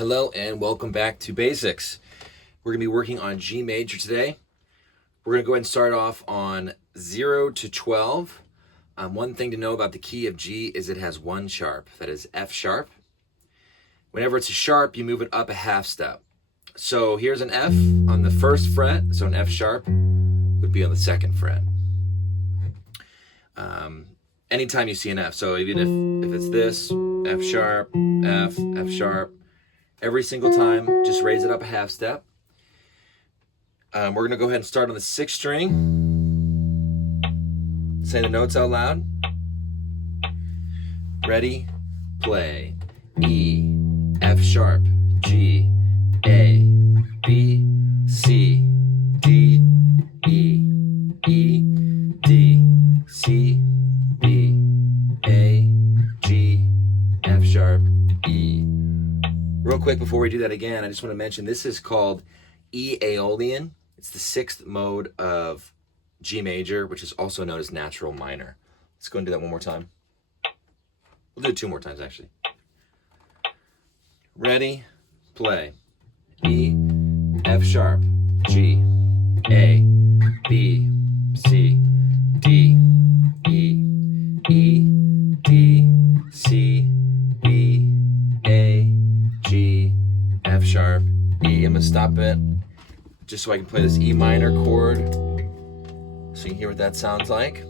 Hello and welcome back to Basics. We're going to be working on G major today. We're going to go ahead and start off on 0 to 12. One thing to know about the key of G is it has one sharp, that is F sharp. Whenever it's a sharp, you move it up a half step. So here's an F on the first fret, so an F sharp would be on the second fret. Anytime you see an F, so even if it's this, F sharp, F sharp, every single time, just raise it up a half step. We're going to go ahead and start on the 6th string. Say the notes out loud. Ready, play. E, F sharp, G, A, B, C, D, E, E, D, C, B, A, G, F sharp, E. Real quick before we do that again, I just want to mention this is called E Aeolian. It's the 6th mode of G major, which is also known as natural minor. Let's go and do that one more time. We'll do it 2 more times actually. Ready, play. E, F sharp, G, A, B, C, D, E, E, D, C, B, A, G, F sharp, E. I'm going to stop it just so I can play this E minor chord so you can hear what that sounds like.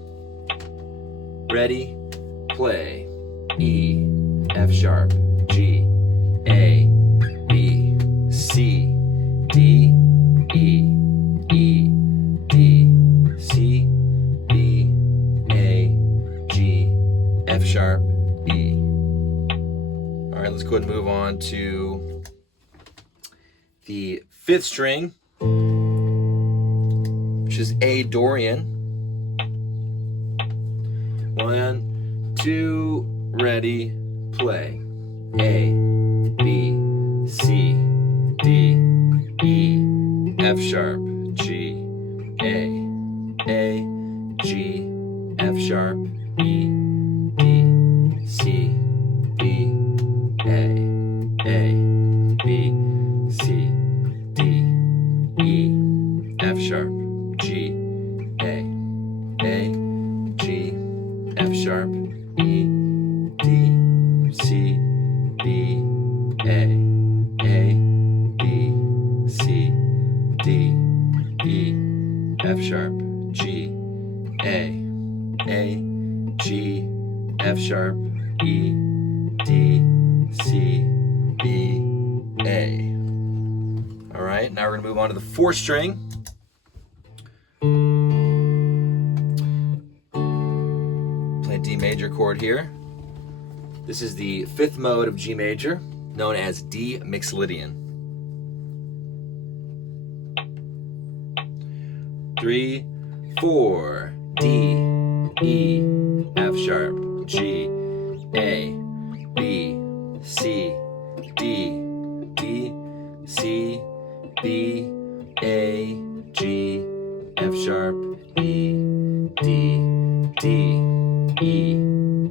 Ready, play. E, F sharp, G, A, B, C, D, E, E, D, C, B, A, G, F sharp, E. All right, let's go ahead and move on to the 5th string, which is A Dorian. 1, 2, ready, play. A, B, C, D, E, F sharp, G, A, G, F sharp, E, D, C, B, A, B, C, D, E, F sharp, G, A, G, F sharp, E, D, C, B, A, B, C, D, E, F sharp, G, A, G, F sharp, E, D, C, B, A. All right, now we're going to move on to the 4th string. Play a D major chord here. This is the 5th mode of G major, known as D Mixolydian. 3, 4, D, E, F sharp, G, A, B, C, D, C, B, A, G, F sharp, E, D, E,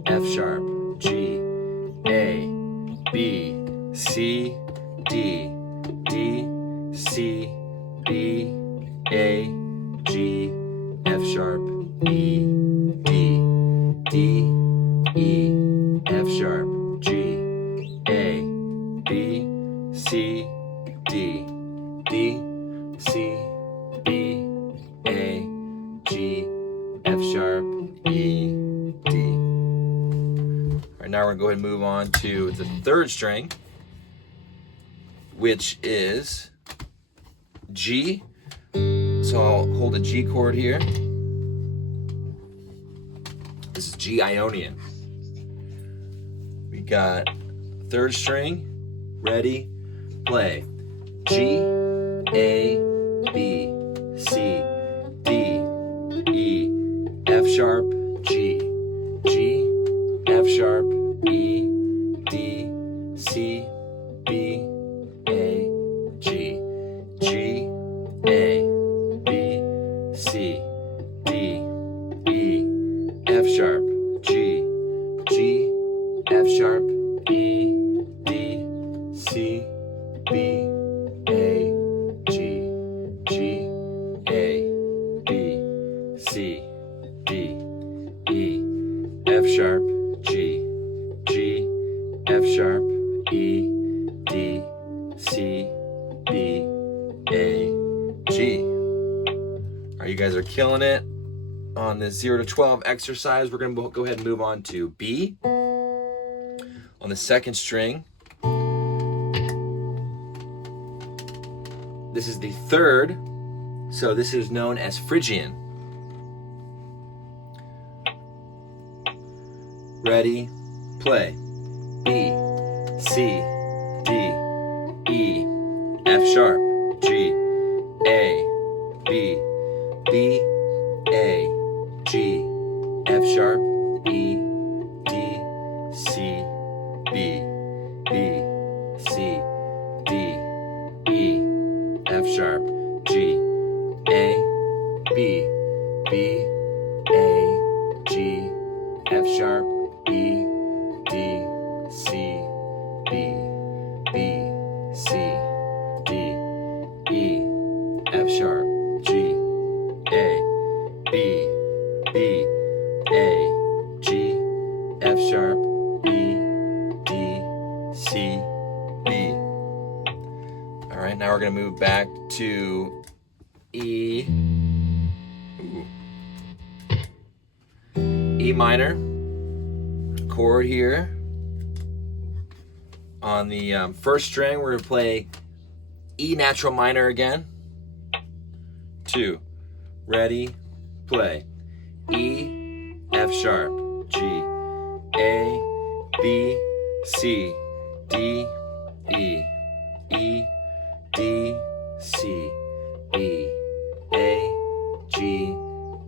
F sharp, G, A, B, C, D, C, B, A, G, F sharp, E, D, E, F sharp, G, A, B, C, D, C, B, A, G, F sharp, E, D. All right, now we're going to go ahead and move on to the 3rd string, which is G. So I'll hold a G chord here. This is G Ionian. We got 3rd string. Ready, play. G, A, B, C, D, E, F sharp, G, F sharp, E, D, C, B, A, G, A, B, C, D, E, F sharp, G, F sharp, E, D, C, guys are killing it on this 0 to 12 exercise. We're going to go ahead and move on to B on the second string. This is the third, so this is known as Phrygian. Ready, play. B, C, D, E, F sharp, G, A, B, B, A, G, F sharp, E, D, C, B, B, C, D, E, F sharp, G, A, B, B, A, G, F sharp, E, D, C, B, B, C, D, E, F sharp, G, A, B, B, A, G, F sharp, E, D, C, B. All right, now we're going to move back to E. Ooh. E minor chord here. On the first string, we're going to play E natural minor again. 2. Ready, play. E, F sharp, G, A, B, C, D, E, E, D, C, E, A, G,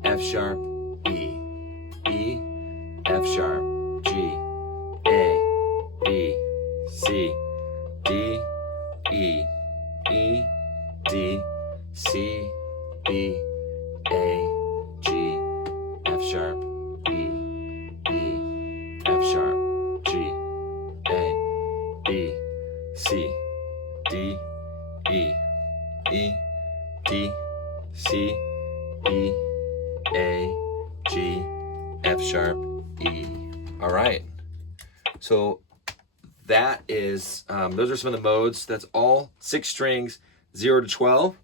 F sharp, E, E, F sharp, G, A, B, C, D, E, E, D, C, B, A, G, F sharp, E, E, F sharp, G, A, B, C, D, E, E, D, C, B, A, G, F sharp, E. All right. So that is, those are some of the modes. That's all 6 strings, 0 to 12.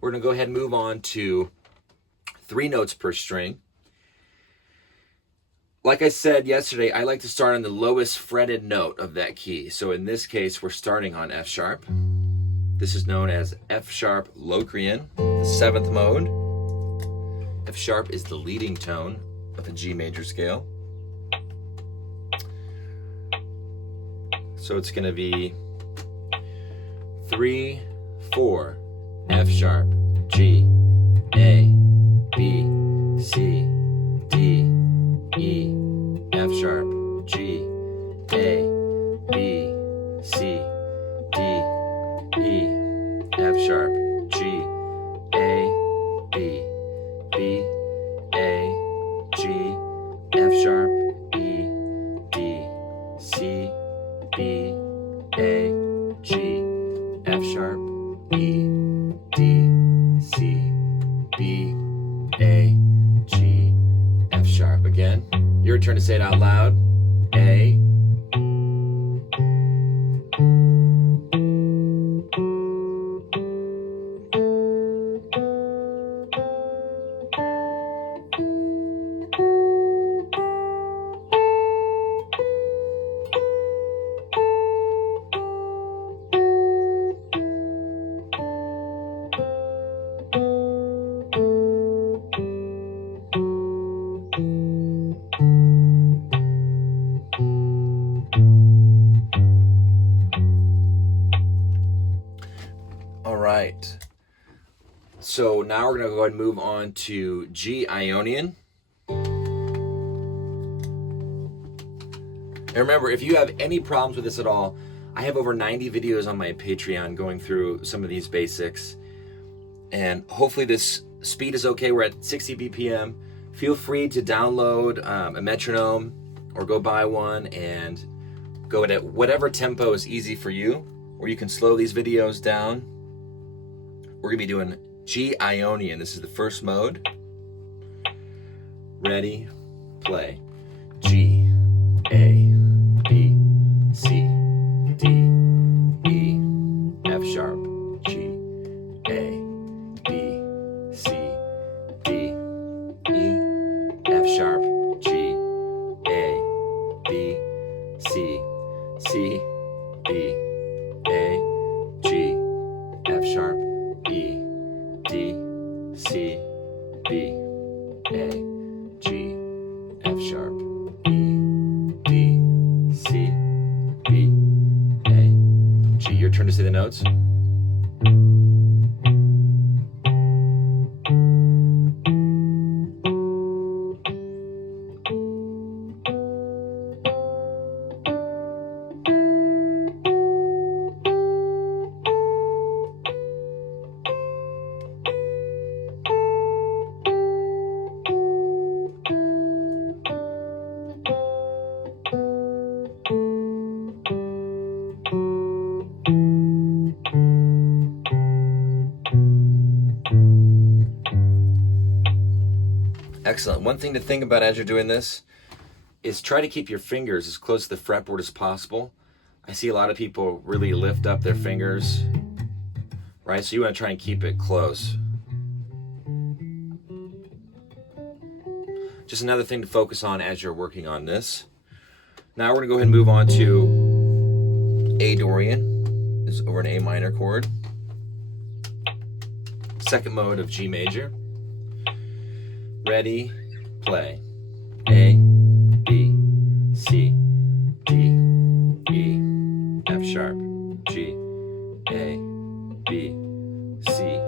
We're going to go ahead and move on to 3 notes per string. Like I said yesterday, I like to start on the lowest fretted note of that key. So in this case, we're starting on F sharp. This is known as F sharp Locrian, the 7th mode. F sharp is the leading tone of the G major scale. So it's going to be 3, 4, F sharp, G, A, B, C, D, E, F sharp, G, A, B, C, D, E, F sharp, G, A, B, B, A, G, F sharp, E, D, C, B, A, G, F sharp, E, D, C, B, A, G, F sharp. Again, your turn to say it out loud. A, right. So now we're going to go ahead and move on to G Ionian. And remember, if you have any problems with this at all, I have over 90 videos on my Patreon going through some of these basics. And hopefully this speed is okay. We're at 60 BPM. Feel free to download a metronome or go buy one and go at whatever tempo is easy for you, or you can slow these videos down. We're going to be doing G Ionian. This is the first mode. Ready, play. G, A, B, C, D, E, F sharp, G, A, B, C, G. Your turn to say the notes. Excellent. One thing to think about as you're doing this is try to keep your fingers as close to the fretboard as possible. I see a lot of people really lift up their fingers, right? So you want to try and keep it close. Just another thing to focus on as you're working on this. Now we're going to go ahead and move on to A Dorian. This is over an A minor chord. Second mode of G major. Ready, play. A, B, C, D, E, F sharp, G, A, B, C,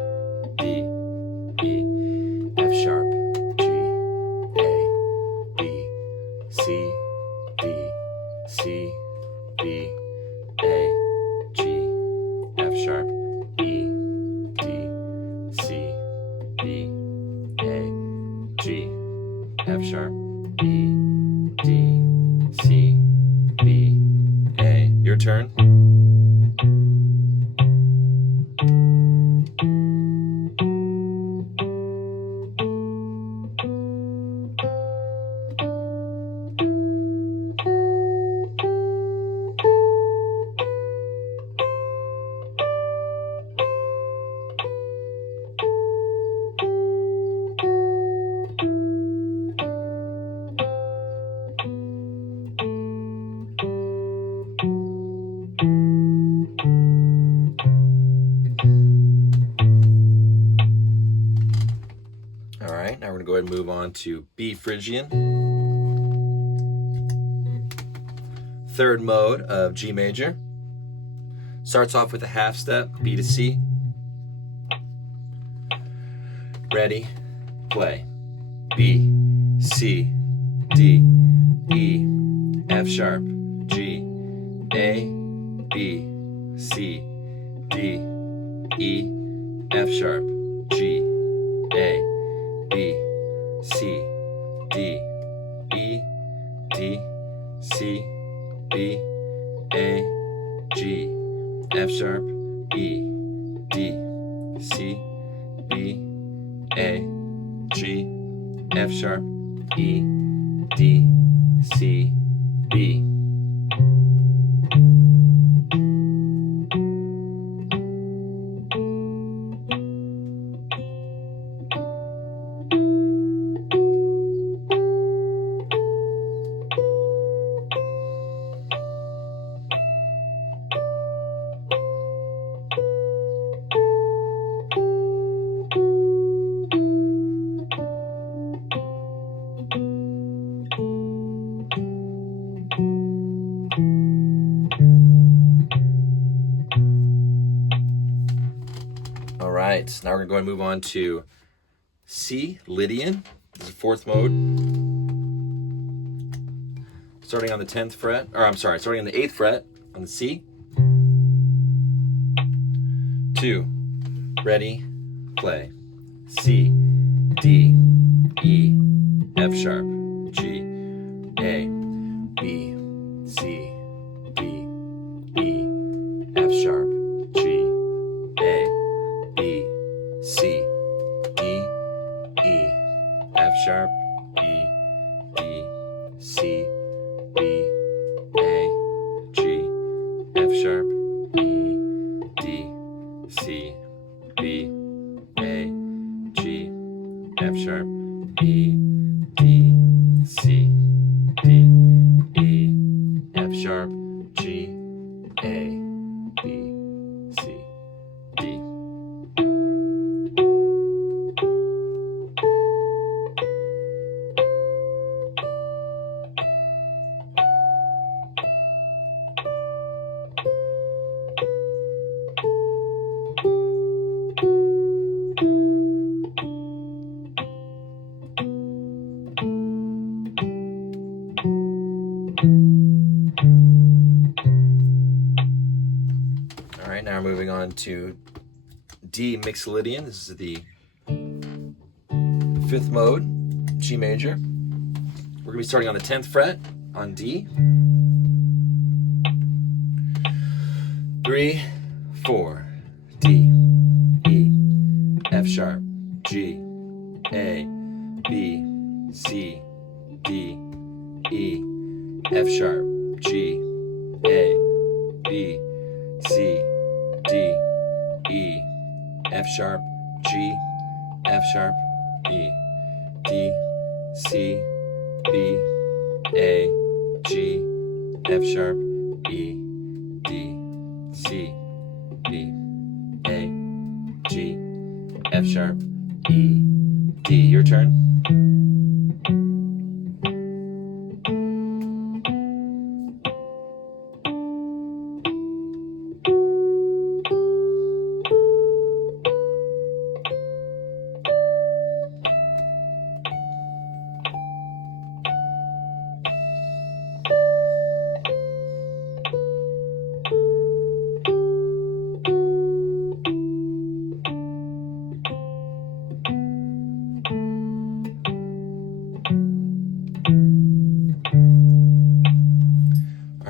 D, E, F sharp, G, A, B, C, D, C, B, A, G, F sharp, E, D, C, B, A, G, F sharp, E, D, C, B, A. Your turn. Now we're going to go ahead and move on to B Phrygian. Third mode of G major. Starts off with a half step, B to C. Ready, play. B, C, D, E, F sharp, G, A, B, C, D, E, F sharp, G, A, B, C, D, E, D, C, B, A, G, F sharp, E, D, C, B, A, G, F sharp, E, D, C, B. All right, now we're going to go and move on to C, Lydian. This is fourth mode. Starting on the 10th fret, or I'm sorry, starting on the 8th fret on the C. 2, ready, play. C, D, E, F sharp, G, A, B, C, D, E, F sharp, G, A, B, C, D, E, F sharp, E, D, C, B, A, G, F sharp, E, D, C, B, A, G, F sharp, E, D, C, D, E, F sharp, G, A, B, C, D. All right, now we're moving on to D Mixolydian. This is the 5th mode, G major. We're gonna be starting on the 10th fret on D. 3, 4, D, E, F sharp, G, A, B, C, D, E, F sharp, G, A, B, C, D, E, F sharp, G, F sharp, E, D, C, B, A, G, F sharp, E, D, C, B, A, G, F sharp, E, D. Your turn.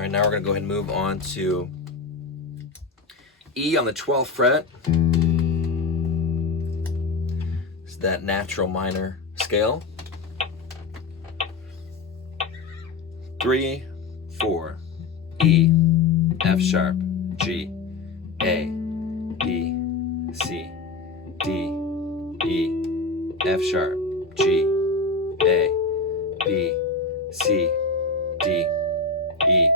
Now we're going to go ahead and move on to E on the 12th fret. It's that natural minor scale. 3, 4, E, F sharp, G, A, B, C, D, E, F sharp, G, A, B, C, D, E,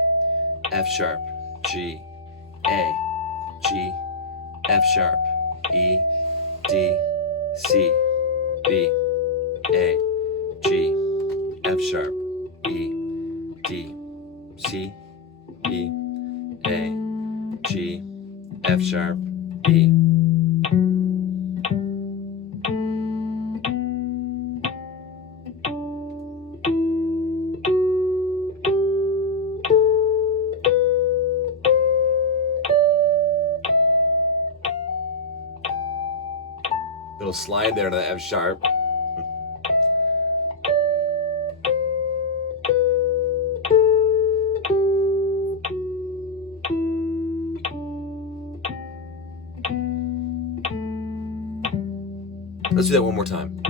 F sharp, G, A, G, F sharp, E, D, C, B, A, G, F sharp, E, D, C, B, A, G, F sharp, E. Little slide there to the F sharp. Let's do that one more time.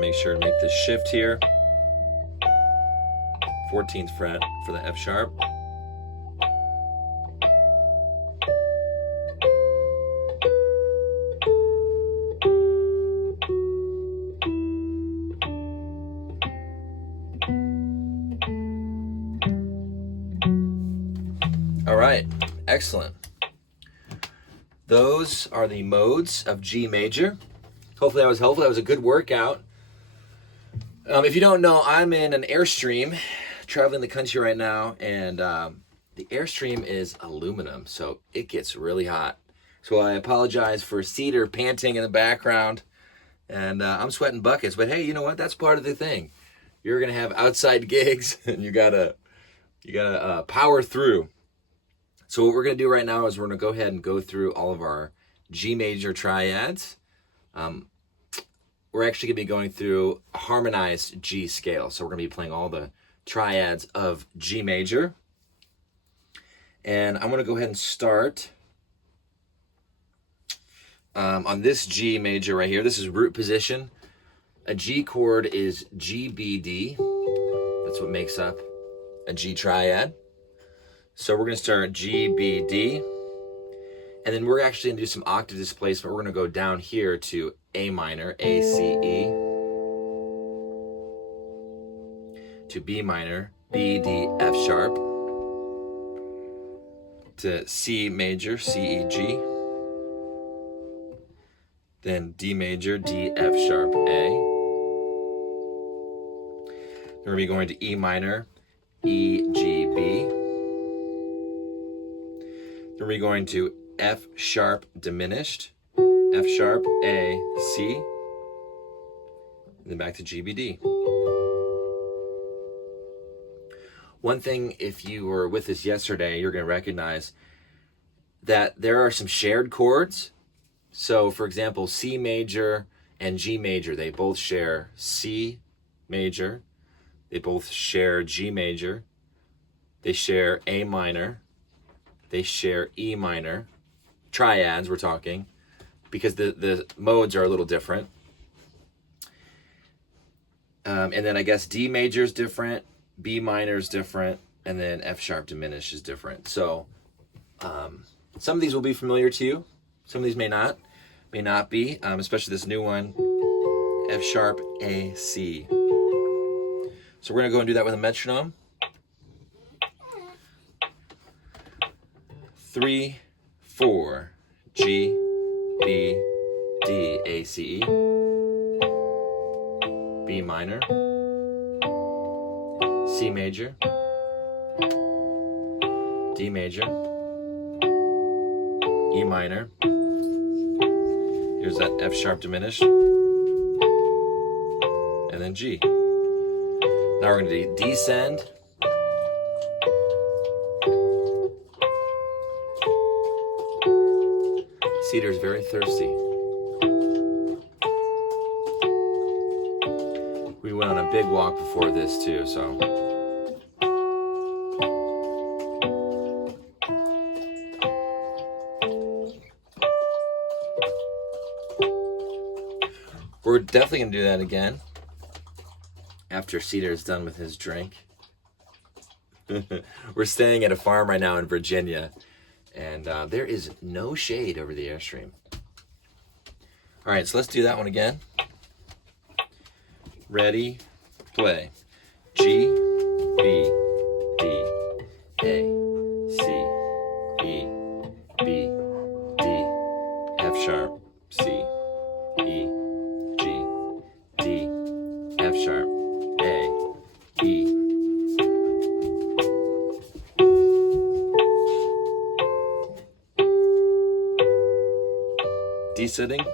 Make sure to make this shift here. 14th fret for the F sharp. All right, excellent. Those are the modes of G major. Hopefully that was helpful. That was a good workout. If you don't know, I'm in an Airstream, traveling the country right now, and the Airstream is aluminum, so it gets really hot. So I apologize for Cedar panting in the background, and I'm sweating buckets. But hey, you know what? That's part of the thing. You're gonna have outside gigs, and you gotta power through. So what we're gonna do right now is we're gonna go ahead and go through all of our G major triads. We're actually going to be going through a harmonized G scale. So we're going to be playing all the triads of G major. And I'm going to go ahead and start on this G major right here. This is root position. A G chord is G, B, D. That's what makes up a G triad. So we're going to start G, B, D. And then we're actually going to do some octave displacement. We're going to go down here to A minor, A, C, E, to B minor, B, D, F sharp, to C major, C, E, G, then D major, D, F sharp, A. Then we're going to be going to E minor, E, G, B. Then we're going to F sharp diminished. Then F sharp, A, C, and then back to G, B, D. One thing, if you were with us yesterday, you're going to recognize that there are some shared chords. So, for example, C major and G major, they both share C major. They both share G major. They share A minor. They share E minor. Triads, we're talking, because the modes are a little different. And then I guess D major is different, B minor is different, and then F sharp diminished is different. So some of these will be familiar to you. Some of these may not be, especially this new one, F sharp, A, C. So we're going to go and do that with a metronome. 3, 4, G, B, D, A, C, E, B minor, C major, D major, E minor. Here's that F sharp diminished, and then G. Now we're going to descend. Cedar's very thirsty. We went on a big walk before this too, so. We're definitely gonna do that again after Cedar is done with his drink. We're staying at a farm right now in Virginia, and there is no shade over the Airstream. All right, so let's do that one again. Ready, play. G, B, D, A, C, E, B, D, F sharp, C, E, G, D, F sharp, A, E. Descending.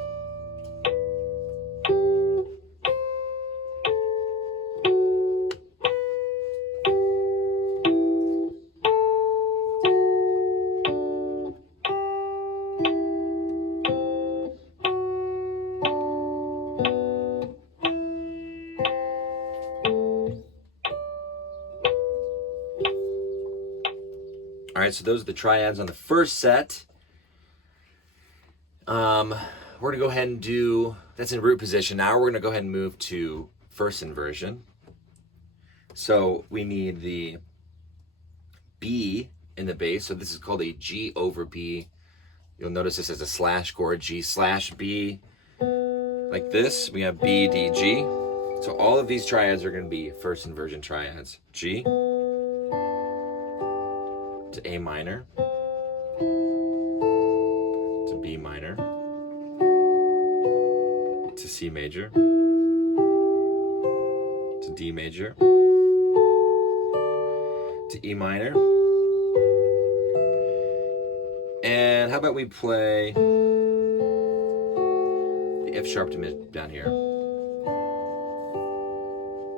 All right, so those are the triads on the first set. We're gonna go ahead and do, that's in root position. Now we're gonna go ahead and move to first inversion. So we need the B in the bass. So this is called a G over B. You'll notice this as a slash chord, G slash B. Like this, we have B, D, G. So all of these triads are gonna be first inversion triads. G to A minor, to B minor, to C major, to D major, to E minor. And how about we play the F sharp diminished down here?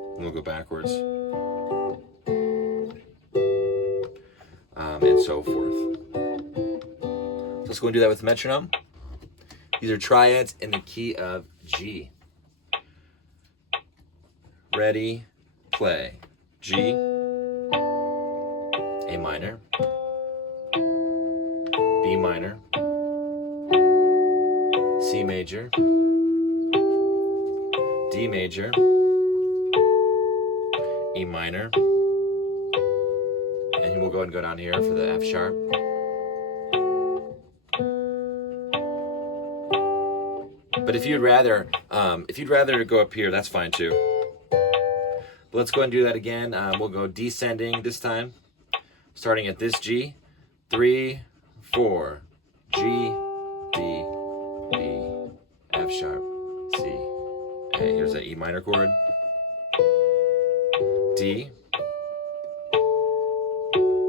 And we'll go backwards. And so forth. So let's go and do that with the metronome. These are triads in the key of G. Ready, play. G, A minor, B minor, C major, D major, E minor, and we'll go ahead and go down here for the F sharp. But if you'd rather go up here, that's fine too. But let's go ahead and do that again. We'll go descending this time, starting at this G. 3, 4, G, D, B, F sharp, C, A. Here's that E minor chord. D,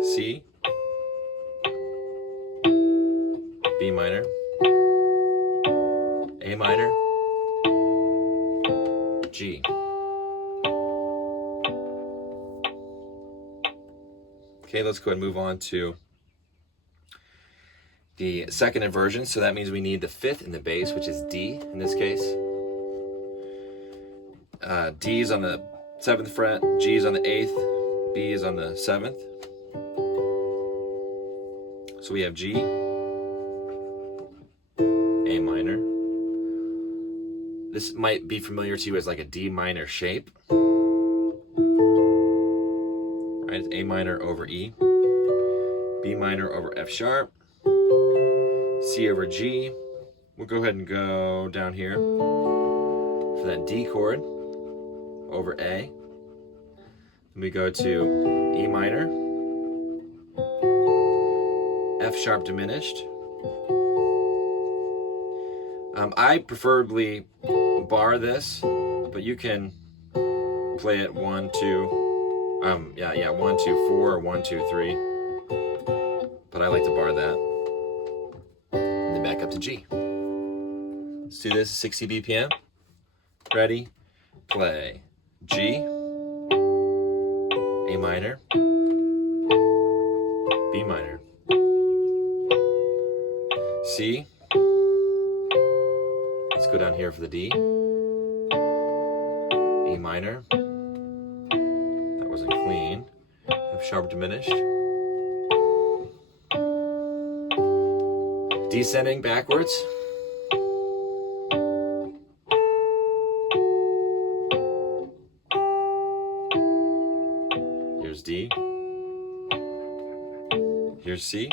C, B minor, A minor, G. Okay, let's go ahead and move on to the second inversion. So that means we need the fifth in the bass, which is D in this case. D is on the 7th fret, G is on the 8th, B is on the 7th. So we have G, A minor. This might be familiar to you as like a D minor shape. Right, it's A minor over E, B minor over F sharp, C over G. We'll go ahead and go down here for that D chord over A. Then we go to E minor, F sharp diminished. I preferably bar this, but you can play it 1, 2, 1, 2, 4, or 1, 2, 3. But I like to bar that. And then back up to G. Let's do this 60 BPM. Ready, play. G, A minor, B minor, C. Let's go down here for the D, A minor, that wasn't clean, F sharp diminished, descending backwards, here's D, here's C,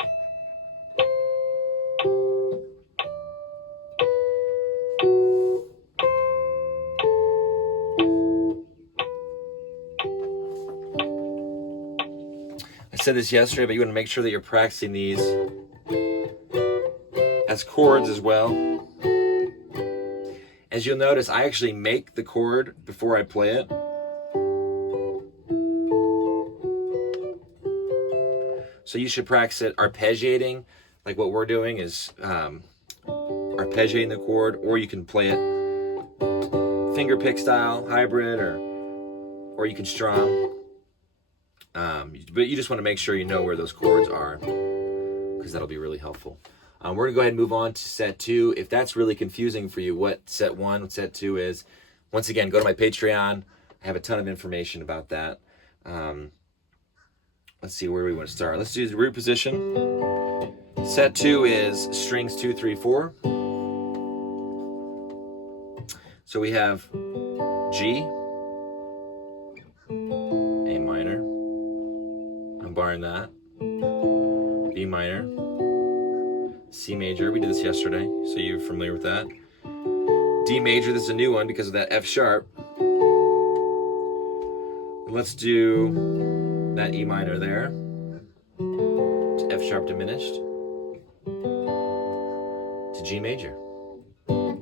I said this yesterday, but you want to make sure that you're practicing these as chords as well. As you'll notice, I actually make the chord before I play it. So you should practice it arpeggiating, like what we're doing is arpeggiating the chord, or you can play it finger pick style, hybrid, or you can strum. But you just want to make sure you know where those chords are, because that'll be really helpful. We're going to go ahead and move on to set 2. If that's really confusing for you, what set 1, what set 2 is, once again, go to my Patreon. I have a ton of information about that. Let's see where we want to start. Let's do the root position. Set 2 is strings 2, 3, 4. So we have G, A minor, I'm barring that, B minor, C major, we did this yesterday, so you're familiar with that. D major, this is a new one because of that F sharp. Let's do that E minor there, to F sharp diminished, to G major. All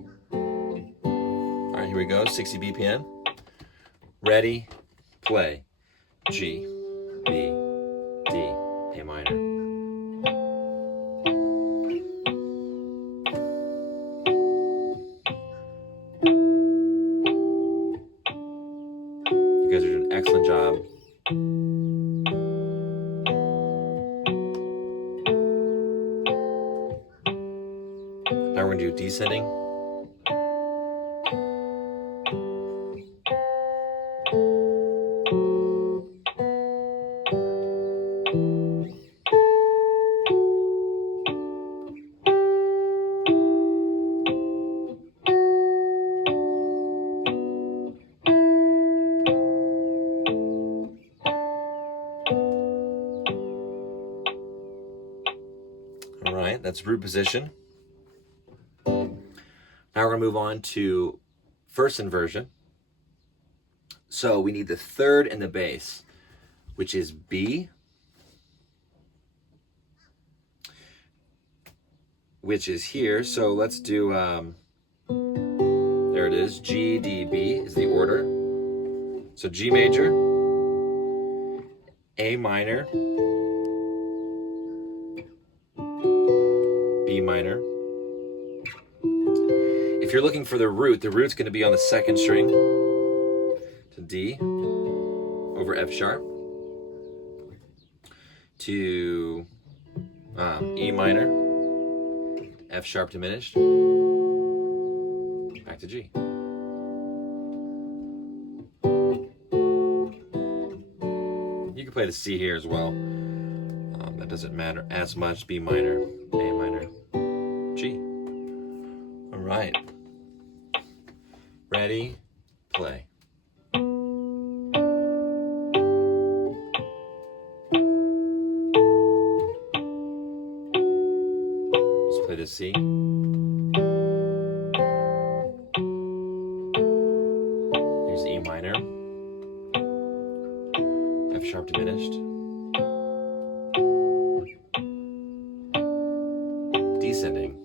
right, here we go, 60 BPM. Ready, play. G, B, D, A minor. You guys are doing an excellent job. Now we're going to do descending. All right, that's root position. Now we're going to move on to first inversion. So we need the third in the bass, which is B, which is here. So let's do, there it is, G, D, B is the order. So G major, A minor, B minor. If you're looking for the root's going to be on the second string to D over F sharp to E minor, F sharp diminished, back to G. You can play the C here as well. That doesn't matter as much. B minor, A minor, G. All right. Ready, play. Let's play the C. Here's E minor, F sharp diminished, descending.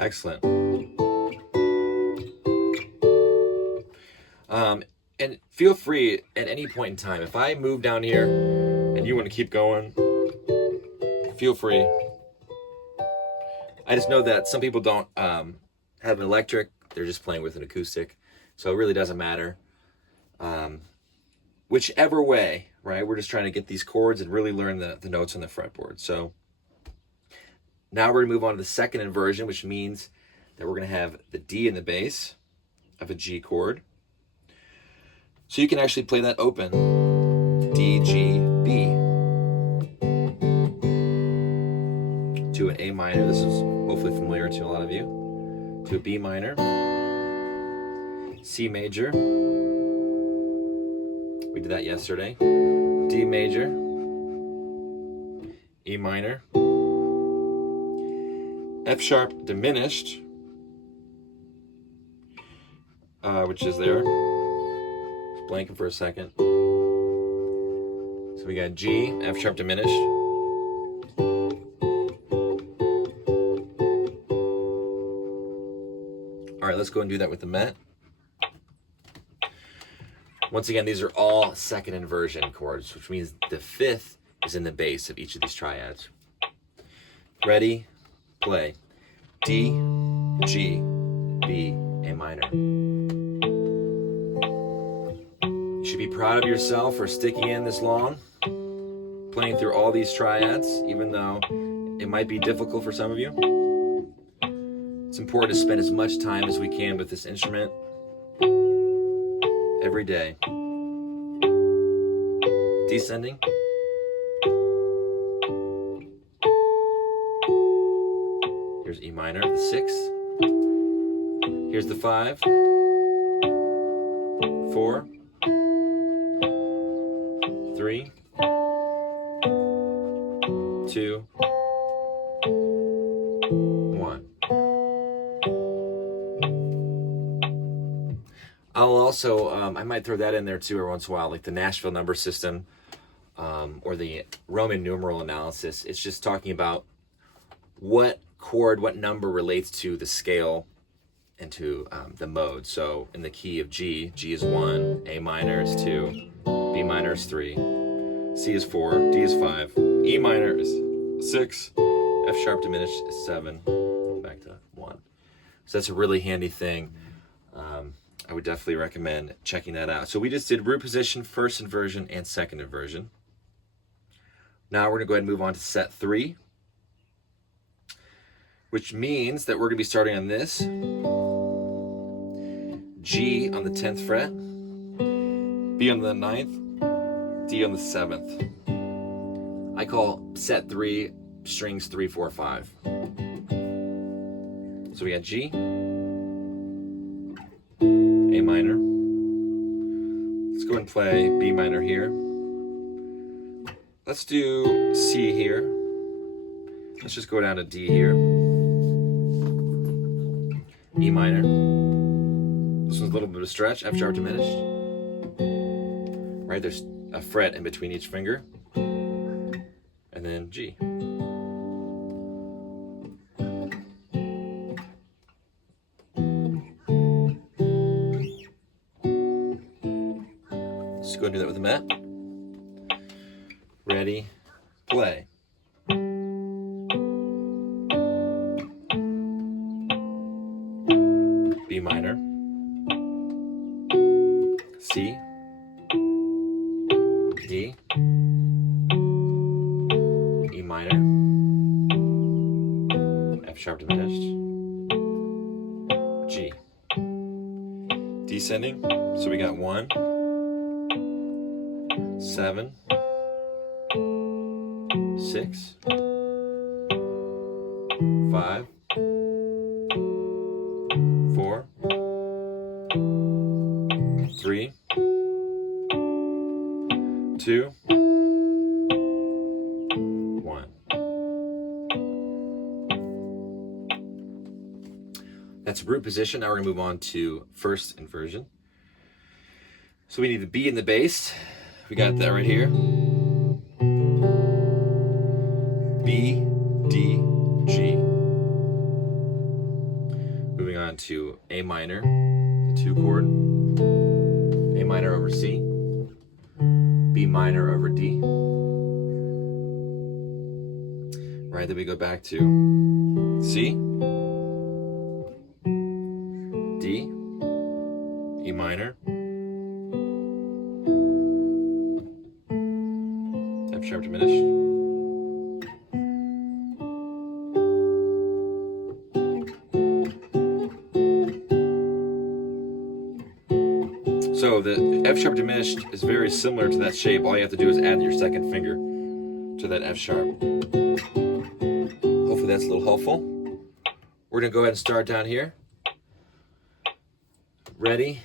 Excellent. And feel free at any point in time, if I move down here and you want to keep going, feel free. I just know that some people don't have an electric, they're just playing with an acoustic, so it really doesn't matter. Whichever way, right? We're just trying to get these chords and really learn the notes on the fretboard. So now we're going to move on to the second inversion, which means that we're going to have the D in the bass of a G chord. So you can actually play that open. D, G, B. To an A minor. This is hopefully familiar to a lot of you. To a B minor. C major. We did that yesterday. D major. E minor. F sharp diminished, which is there. Just blanking for a second. So we got G, F sharp diminished. All right, let's go and do that with the Met. Once again, these are all second inversion chords, which means the fifth is in the bass of each of these triads. Ready? Play. D, G, B, A minor. You should be proud of yourself for sticking in this long, playing through all these triads, even though it might be difficult for some of you. It's important to spend as much time as we can with this instrument every day. Descending. Here's E minor, the 6. Here's the 5, 4, 3, 2, 1. I'll also, I might throw that in there too every once in a while, like the Nashville number system or the Roman numeral analysis. It's just talking about what chord, what number relates to the scale and to the mode. So in the key of G, G is 1, A minor is 2, B minor is 3, C is 4, D is 5, E minor is 6, F sharp diminished is 7, back to 1. So that's a really handy thing. I would definitely recommend checking that out. So we just did root position, first inversion, and second inversion. Now we're going to go ahead and move on to set 3, which means that we're going to be starting on this. G on the 10th fret, B on the 9th, D on the 7th. I call set 3 strings 3, 4, 5. So we got G, A minor. Let's go and play B minor here. Let's do C here. Let's just go down to D here. E minor. This one's a little bit of a stretch. F sharp diminished. right? There's a fret in between each finger, and then G. Let's go and do that with the mat. Ready, play. B minor, C, D, E minor, F sharp diminished, G. Descending, so we got 1, 7, 6, 5, 4, 3, 2, 1. That's root position. Now we're going to move on to first inversion. So we need the B in the bass. We got that right here. B, D, G. Moving on to A minor, the 2 chord. A minor over C. B minor over D. Right, then we go back to C, D, E minor, F sharp diminished, so the F sharp diminished is very similar to that shape. All you have to do is add your second finger to that F sharp. Hopefully that's a little helpful. We're gonna go ahead and start down here. Ready,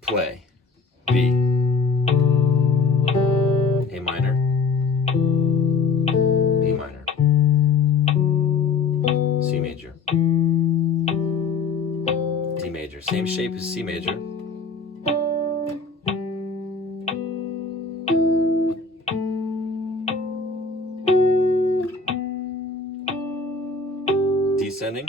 play. B, A minor, B minor, C major, D major. Same shape as C major. Descending.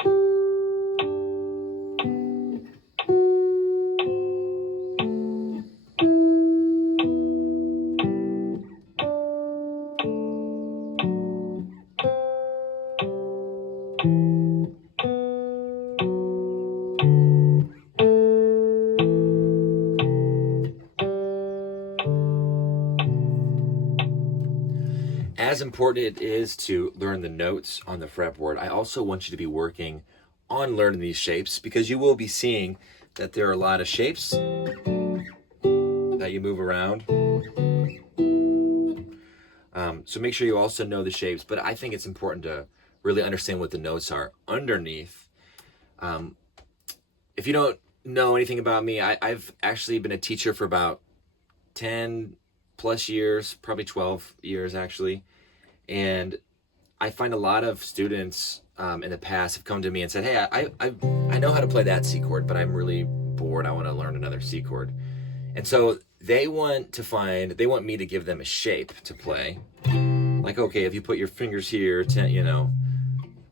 As important it is to learn the notes on the fretboard, I also want you to be working on learning these shapes, because you will be seeing that there are a lot of shapes that you move around. So make sure you also know the shapes, but I think it's important to really understand what the notes are underneath. If you don't know anything about me, I've actually been a teacher for about 10 plus years, probably 12 years actually. And I find a lot of students in the past have come to me and said, hey, I know how to play that C chord, but I'm really bored. I want to learn another C chord. And so they want me to give them a shape to play. Like, okay, if you put your fingers here, 10,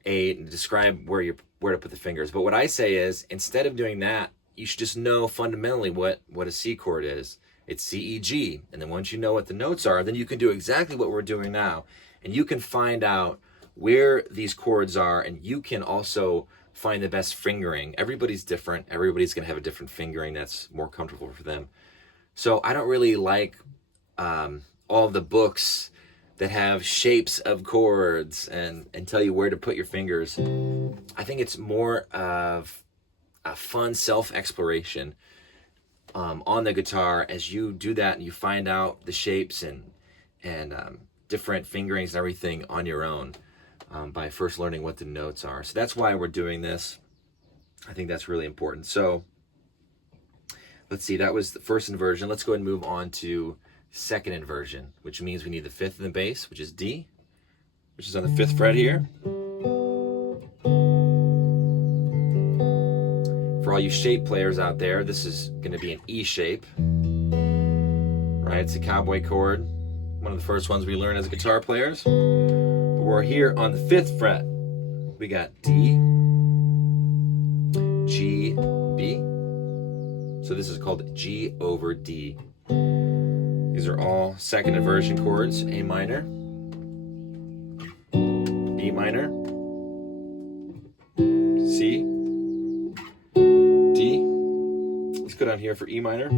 8, and describe where to put the fingers. But what I say is, instead of doing that, you should just know fundamentally what a C chord is. It's C, E, G. And then once you know what the notes are, then you can do exactly what we're doing now. And you can find out where these chords are, and you can also find the best fingering. Everybody's different. Everybody's going to have a different fingering that's more comfortable for them. So I don't really like all the books that have shapes of chords and tell you where to put your fingers. I think it's more of a fun self-exploration on the guitar as you do that, and you find out the shapes and different fingerings and everything on your own by first learning what the notes are. So that's why we're doing this. I think that's really important. So let's see, that was the first inversion. Let's go ahead and move on to second inversion, which means we need the 5th in the bass, which is D, which is on the 5th fret here. For all you shape players out there, this is going to be an E shape, right? It's a cowboy chord, one of the first ones we learn as guitar players. But we're here on the 5th fret. We got D, G, B. So this is called G over D. These are all second inversion chords. A minor, B minor, C, D. Let's go down here for E minor.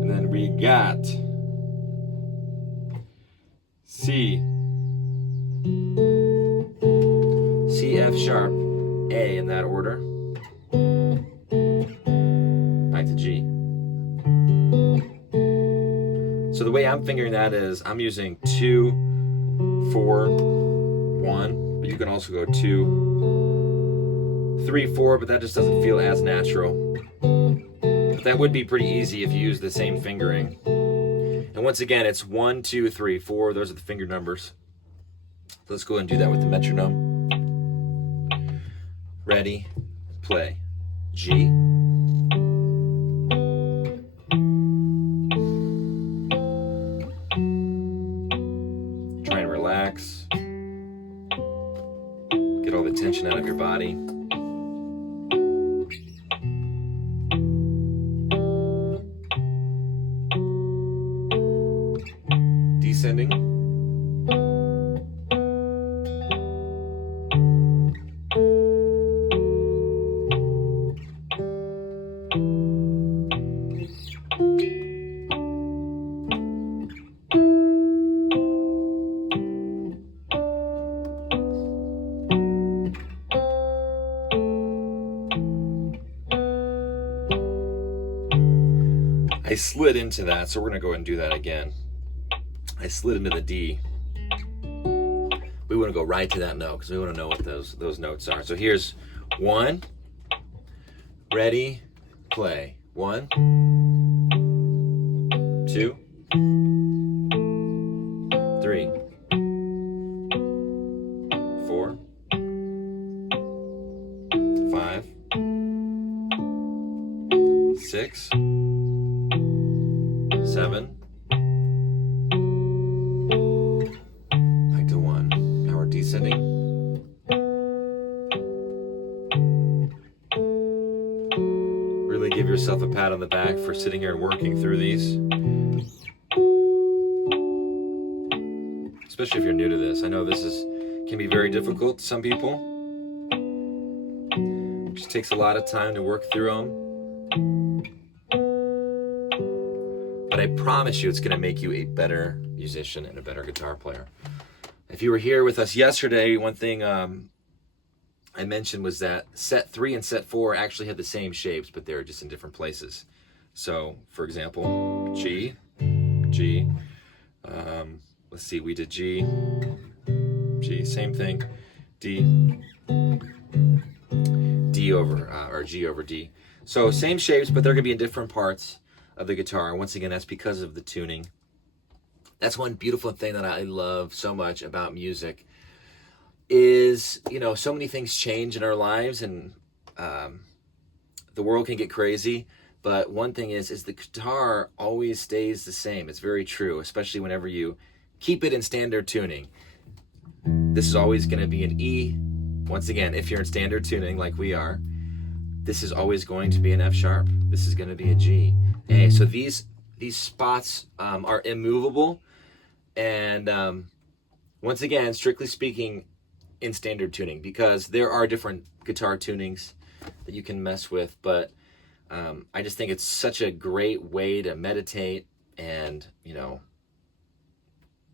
And then we got C, C, F sharp, A in that order. Back to G. So the way I'm fingering that is I'm using 2, 4, 1, but you can also go 2, 3, 4, but that just doesn't feel as natural. But that would be pretty easy if you use the same fingering. And once again, it's 1, 2, 3, 4. Those are the finger numbers. Let's go ahead and do that with the metronome. Ready, play. G. Try and relax. Get all the tension out of your body. Descending. I slid into that, so we're going to go ahead and do that again. I slid into the D. We want to go right to that note because we want to know what those notes are. So here's 1, ready, play. 1, 2, 3, 4, 5, 6, 7. Back to 1. Now we're descending. Really give yourself a pat on the back for sitting here and working through these. Especially if you're new to this. I know this can be very difficult to some people. It just takes a lot of time to work through them. But I promise you it's going to make you a better musician and a better guitar player. If you were here with us yesterday, one thing I mentioned was that set 3 and set 4 actually had the same shapes, but they're just in different places. So, for example, G, G. Let's see, we did G, G, same thing. D, D over, or G over D. So same shapes, but they're going to be in different parts of the guitar. Once again, that's because of the tuning. That's one beautiful thing that I love so much about music is, so many things change in our lives and the world can get crazy. But one thing is the guitar always stays the same. It's very true, especially whenever you keep it in standard tuning. This is always going to be an E. Once again, if you're in standard tuning like we are, this is always going to be an F sharp. This is going to be a G. A. So these spots are immovable. And once again, strictly speaking, in standard tuning, because there are different guitar tunings that you can mess with. But I just think it's such a great way to meditate, and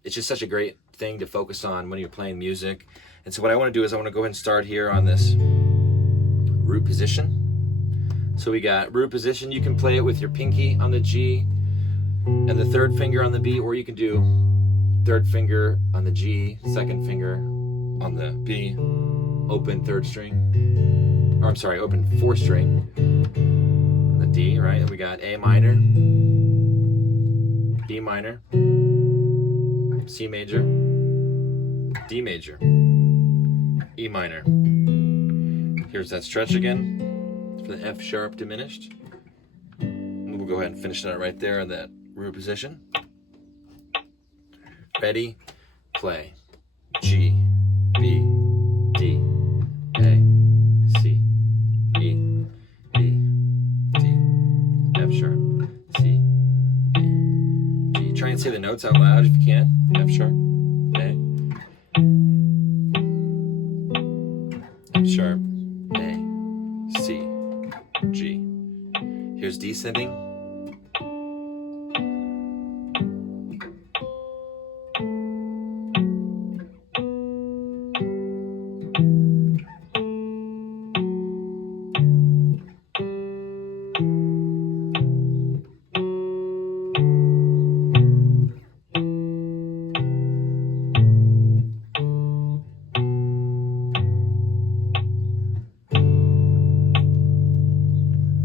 it's just such a great thing to focus on when you're playing music. And so what I want to do is I want to go ahead and start here on this root position. So we got root position. You can play it with your pinky on the G and the third finger on the B, or you can do third finger on the G, second finger on the B, open third string, or I'm sorry, open fourth string on the D, right? And we got A minor, B minor, C major, D major, E minor. Here's that stretch again for the F sharp diminished. And we'll we'll go ahead and finish that right there in that root position. Ready, play. G, B, D, A, C, E, B, D, F sharp, C, E, G. Try and say the notes out loud if you can. F sharp, A, F sharp, A, C, G. Here's descending.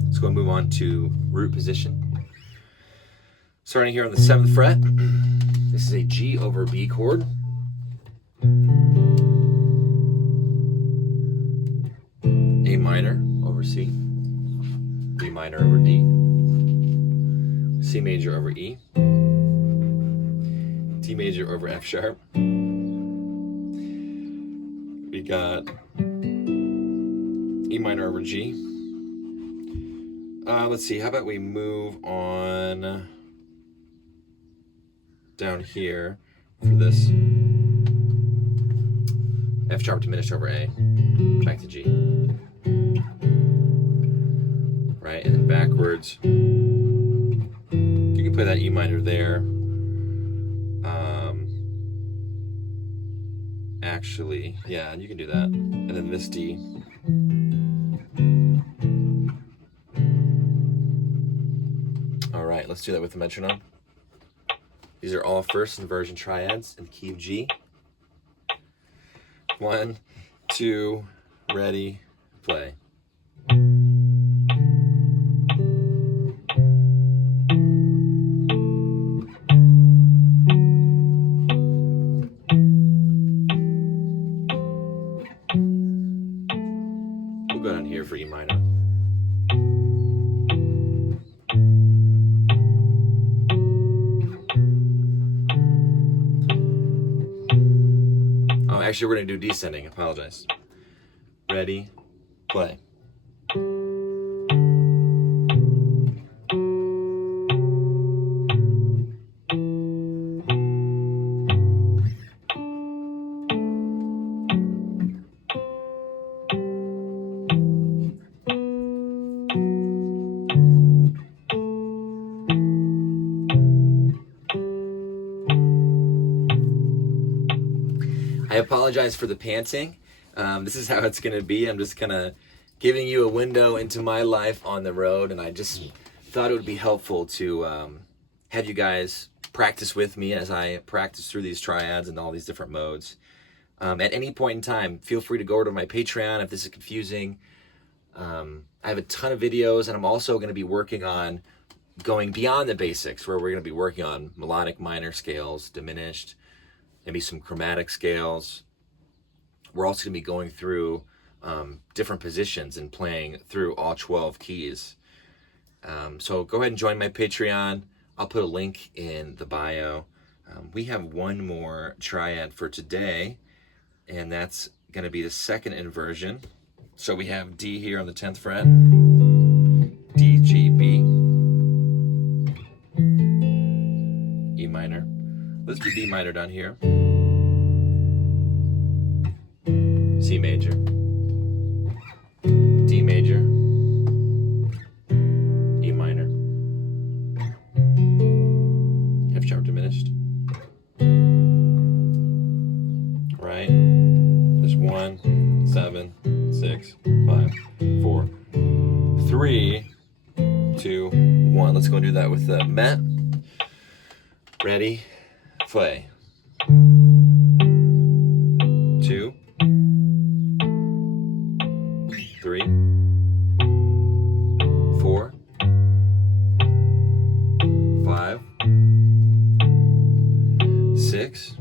Let's go and move on to root position. Starting here on the 7th fret. This is a G over B chord. A minor over C. B minor over D. C major over E. D major over F sharp. We got E minor over G. Let's see, how about we move on down here for this F sharp diminished over A, back to G. Right, and then backwards. You can play that E minor there. Actually, yeah, you can do that. And then this D. All right, let's do that with the metronome. These are all first inversion triads in the key of G. 1, 2, ready, play. We'll go down here for E minor. Actually, we're going to do descending. Apologize. Ready, play. I apologize for the panting. This is how it's going to be. I'm just kind of giving you a window into my life on the road, and I just thought it would be helpful to have you guys practice with me as I practice through these triads and all these different modes. At any point in time, feel free to go over to my Patreon if this is confusing. I have a ton of videos, and I'm also going to be working on going beyond the basics, where we're going to be working on melodic minor scales, diminished, maybe some chromatic scales. We're also going to be going through different positions and playing through all 12 keys. So go ahead and join my Patreon. I'll put a link in the bio. We have one more triad for today, and that's going to be the second inversion. So we have D here on the 10th fret, D, G, B, E minor. Let's do B minor down here. C major. D major. E minor. F sharp diminished. Right? There's 1, 7, 6, 5, 4, 3, 2, 1. Let's go and do that with the Met. Ready? Play. 2, 3, 4, 5, 6,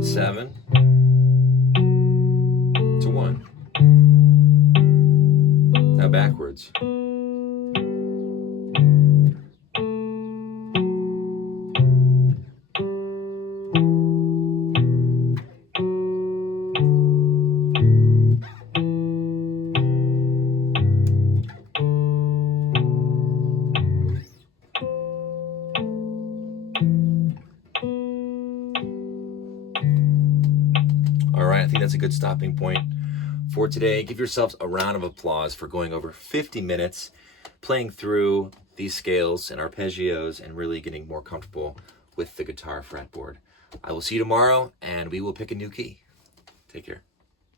7 to 1. Now backwards. I think that's a good stopping point for today. Give yourselves a round of applause for going over 50 minutes playing through these scales and arpeggios and really getting more comfortable with the guitar fretboard. I will see you tomorrow, and we will pick a new key. Take care.